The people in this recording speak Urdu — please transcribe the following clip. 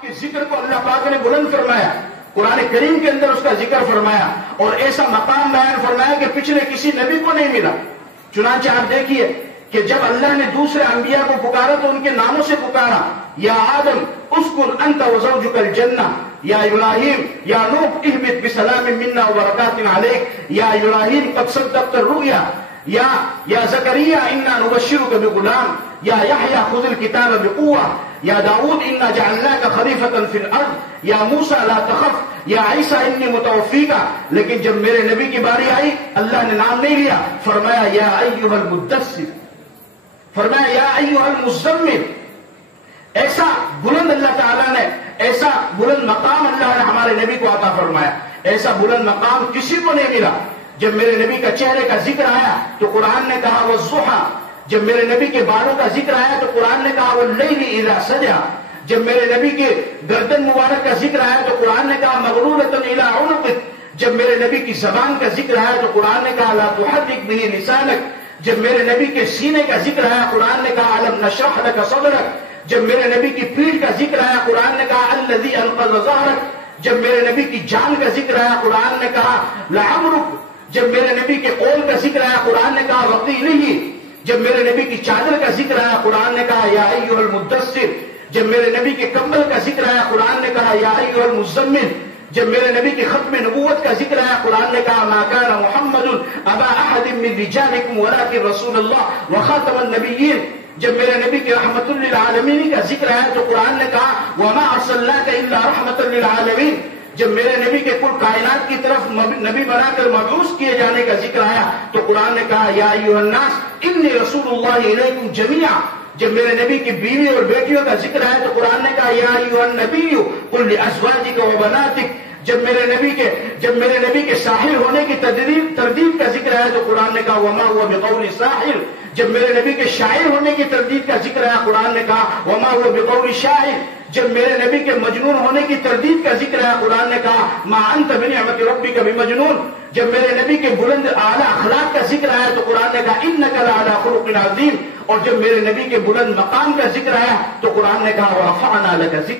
کہ ذکر کو اللہ پاک نے بلند فرمایا، قرآن کریم کے اندر اس کا ذکر فرمایا اور ایسا مقام بیان فرمایا کہ پچھلے کسی نبی کو نہیں ملا۔ چنانچہ آپ دیکھیے کہ جب اللہ نے دوسرے انبیاء کو پکارا تو ان کے ناموں سے پکارا، یا آدم اسکن انت وزوجک الجنہ، یا ابراہیم یا نوح اہبط بسلام منا وبرکات علیک، یا ابراہیم قد صدقت الرؤیا، یا زکریا انا نبشرک بغلام، یا یحییٰ خذ الکتاب بقوہ، یا داؤد انا جعلناک خلیفۃ فی الارض، یا موسیٰ لا تخف، یا عیسیٰ انی متوفیک۔ لیکن جب میرے نبی کی باری آئی اللہ نے نام نہیں لیا، فرمایا یا ایھا المدثر، فرمایا یا ایھا المزمل۔ ایسا بلند اللہ تعالیٰ نے، ایسا بلند مقام اللہ نے ہمارے نبی کو عطا فرمایا، ایسا بلند مقام کسی کو نہیں ملا۔ جب میرے نبی کا چہرے کا ذکر آیا تو قرآن نے کہا والضحیٰ، جب میرے نبی کے بالوں کا ذکر آیا تو قرآن نے کہا واللیل اذا سجی، جب میرے نبی کے گردن مبارک کا ذکر آیا تو قرآن نے کہا مغرورۃ الی عنقک، جب میرے نبی کی زبان کا ذکر آیا تو قرآن نے کہا لا تحرک بہ لسانک، جب میرے نبی کے سینے کا ذکر آیا قرآن نے کہا الم نشرح لک صدرک، جب میرے نبی کی پیٹھ کا ذکر آیا قرآن نے کہا الذی انقض ظہرک، جب میرے نبی کی جان کا ذکر آیا قرآن نے کہا لعمرک، جب میرے نبی کے قول کا ذکر آیا قرآن نے کہا وقیلہ، جب میرے نبی کی چادر کا ذکر آیا قرآن نے کہا یا ایھا المدثر، جب میرے نبی کے کمبل کا ذکر آیا قرآن نے کہا یا ایھا المزمل، جب میرے نبی کی ختم نبوت کا ذکر آیا قرآن نے کہا ما کان محمد ابا احد من رجالکم ولکن رسول اللہ وخاتم النبیین، جب میرے نبی کے رحمت للعالمین کا ذکر آیا تو قرآن نے کہا وما ارسلناک الا رحمۃ للعالمین، جب میرے نبی کے کل کائنات کی طرف نبی بنا کر مبعوث کیے جانے کا ذکر آیا تو قرآن نے کہا یا ایھا الناس انی رسول اللہ الیکم جمیعا، جب میرے نبی کی بیوی اور بیٹیوں کا ذکر آیا تو قرآن نے کہا یا ایھا النبی قل لازواجک وبناتک، جب میرے نبی کے ساحر ہونے کی تردید کا ذکر آیا تو قرآن نے کہا وما هو بقول ساحر، جب میرے نبی کے شاعر ہونے کی تردید کا ذکر آیا قرآن نے کہا وما هو بقول شاعر، جب میرے نبی کے مجنون ہونے کی تردید کا ذکر آیا قرآن نے کہا ما انت بنعمت ربک بمجنون، جب میرے نبی کے بلند اعلیٰ اخلاق کا ذکر آیا تو قرآن نے کہا انک لعلی خلق عظیم، اور جب میرے نبی کے بلند مقام کا ذکر آیا تو قرآن نے کہا ورفعنا لک ذکرک۔